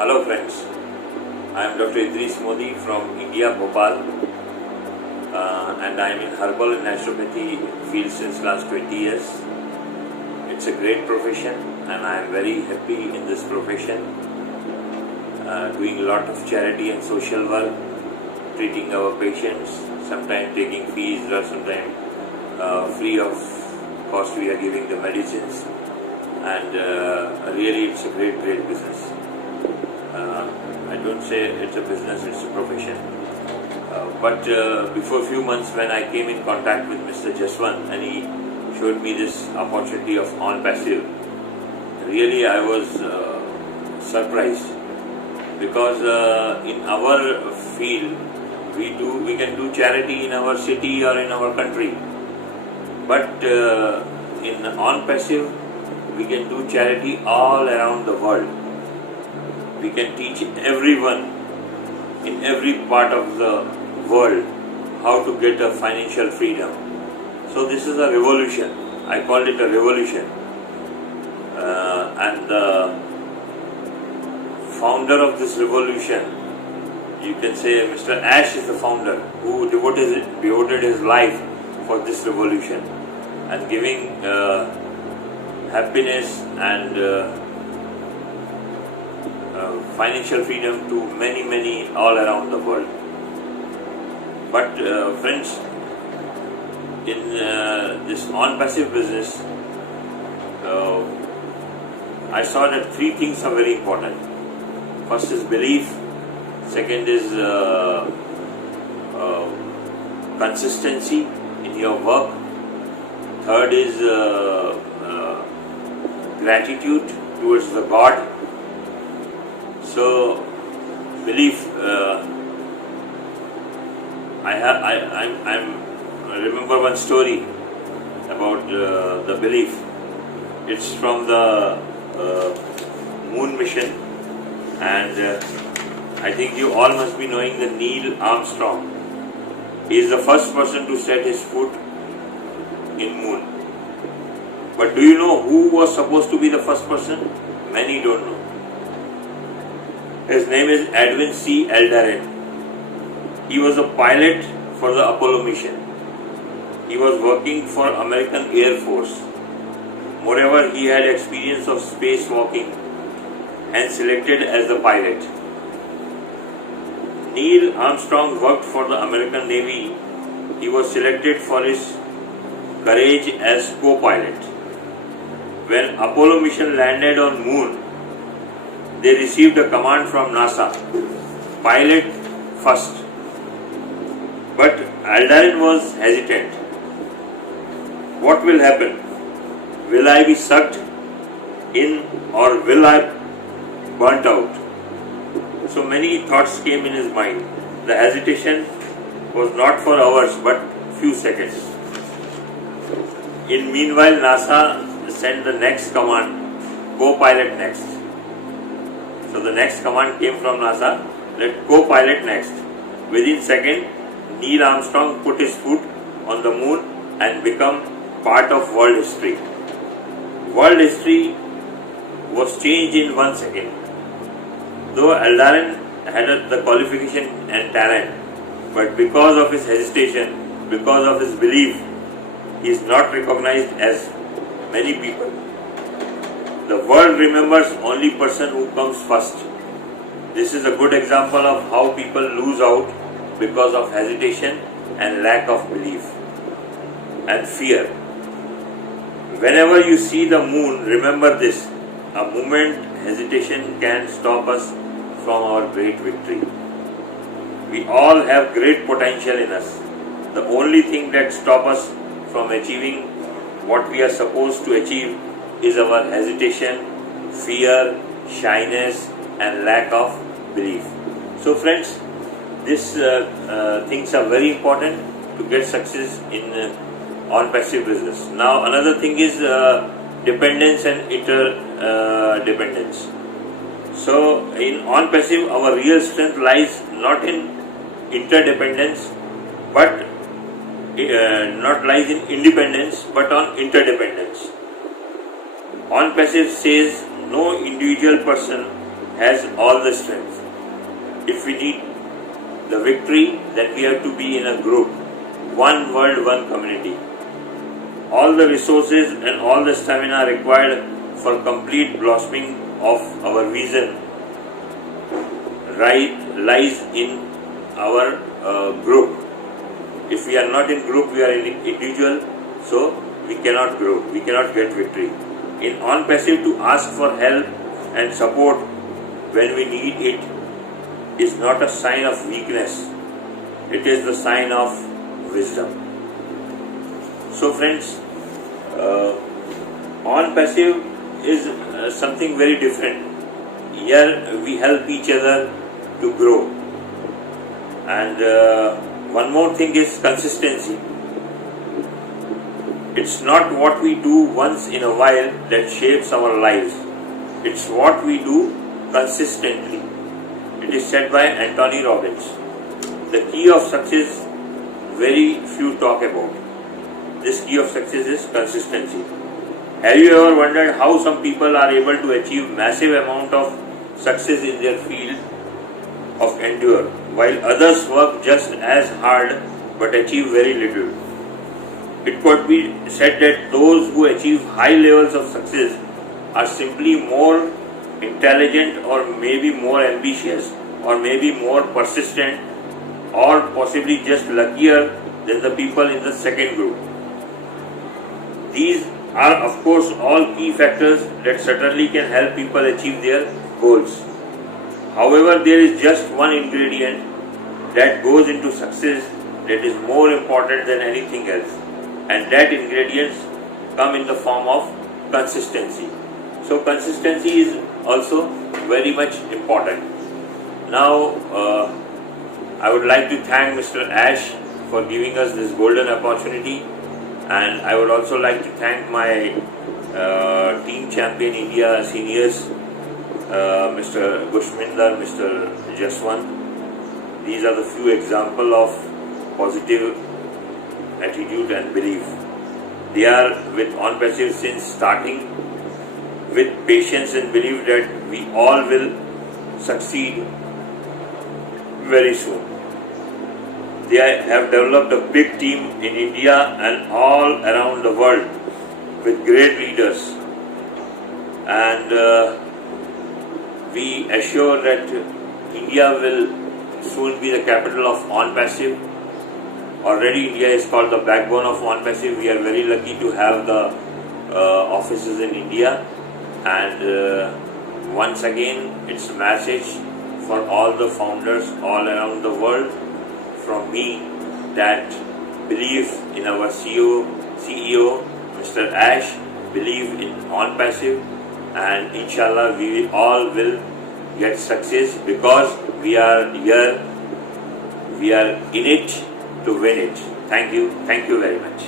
Hello friends, I am Dr. Idris Modi from India, Bhopal, and I am in herbal and naturopathy field since last 20 years. It's a great profession and I am very happy in this profession, doing a lot of charity and social work, treating our patients, sometimes taking fees or sometimes free of cost we are giving the medicines, and really it's a great business. I don't say it's a business, it's a profession. But before a few months when I came in contact with Mr. Jaswant and he showed me this opportunity of OnPassive, really I was surprised, because in our field we can do charity in our city or in our country, but in OnPassive we can do charity all around the world. We can teach everyone in every part of the world how to get a financial freedom. So this is a revolution. I called it a revolution. And the founder of this revolution, you can say Mr. Ash is the founder, who devoted his life for this revolution and giving happiness and financial freedom to many all around the world. But friends, in this OnPassive business, I saw that three things are very important. First is belief, second is consistency in your work, third is gratitude towards the God. So, belief. I remember one story about the belief. It's from the moon mission, and I think you all must be knowing the Neil Armstrong. He is the first person to set his foot in moon. But do you know who was supposed to be the first person? Many don't know. His name is Edwin C. Aldrin. He was a pilot for the Apollo mission. He was working for American Air Force. Moreover, he had experience of spacewalking and selected as the pilot. Neil Armstrong worked for the American Navy. He was selected for his courage as co-pilot. When Apollo mission landed on moon, they received a command from NASA, pilot first. But Aldrin was hesitant. What will happen? Will I be sucked in or will I burnt out? So many thoughts came in his mind. The hesitation was not for hours but few seconds. In meanwhile, NASA sent the next command, co-pilot next. So the next command came from NASA, let co-pilot next. Within second, Neil Armstrong put his foot on the moon and become part of world history. World history was changed in 1 second. Though Aldrin had the qualification and talent, but because of his hesitation, because of his belief, he is not recognized as many people. The world remembers only person who comes first. This is a good example of how people lose out because of hesitation and lack of belief and fear. Whenever you see the moon, remember this: a moment hesitation can stop us from our great victory. We all have great potential in us. The only thing that stops us from achieving what we are supposed to achieve is our hesitation, fear, shyness and lack of belief. So friends, these things are very important to get success in OnPassive business. Now another thing is dependence and interdependence. So in OnPassive, our real strength lies not in interdependence, but not lies in independence, but on interdependence. OnPassive says no individual person has all the strength. If we need the victory, then we have to be in a group. One world, one community. All the resources and all the stamina required for complete blossoming of our vision lies in our group. If we are not in group, we are in individual, so we cannot grow, we cannot get victory. In on-passive, to ask for help and support when we need it is not a sign of weakness, it is the sign of wisdom. So friends, on-passive is something very different. Here we help each other to grow. And one more thing is consistency. It's not what we do once in a while that shapes our lives. It's what we do consistently. It is said by Anthony Robbins. The key of success, very few talk about. This key of success is consistency. Have you ever wondered how some people are able to achieve massive amount of success in their field of endeavor, while others work just as hard but achieve very little? It could be said that those who achieve high levels of success are simply more intelligent, or maybe more ambitious, or maybe more persistent, or possibly just luckier than the people in the second group. These are of course all key factors that certainly can help people achieve their goals. However, there is just one ingredient that goes into success that is more important than anything else, and that ingredients come in the form of consistency. So consistency is also very much important. Now I would like to thank Mr. Ash for giving us this golden opportunity, and I would also like to thank my team champion India seniors, Mr. Gushminder, Mr. Jaswant. These are the few examples of positive attitude and belief. They are with on-passive since starting, with patience and belief that we all will succeed very soon. They have developed a big team in India and all around the world with great leaders, and we assure that India will soon be the capital of on-passive. Already India is called the backbone of on-passive. We are very lucky to have the offices in India, and once again it's a message for all the founders all around the world from me that believe in our CEO Mr. Ash, believe in on-passive, and inshallah we all will get success because we are here, we are in it to win it. Thank you very much.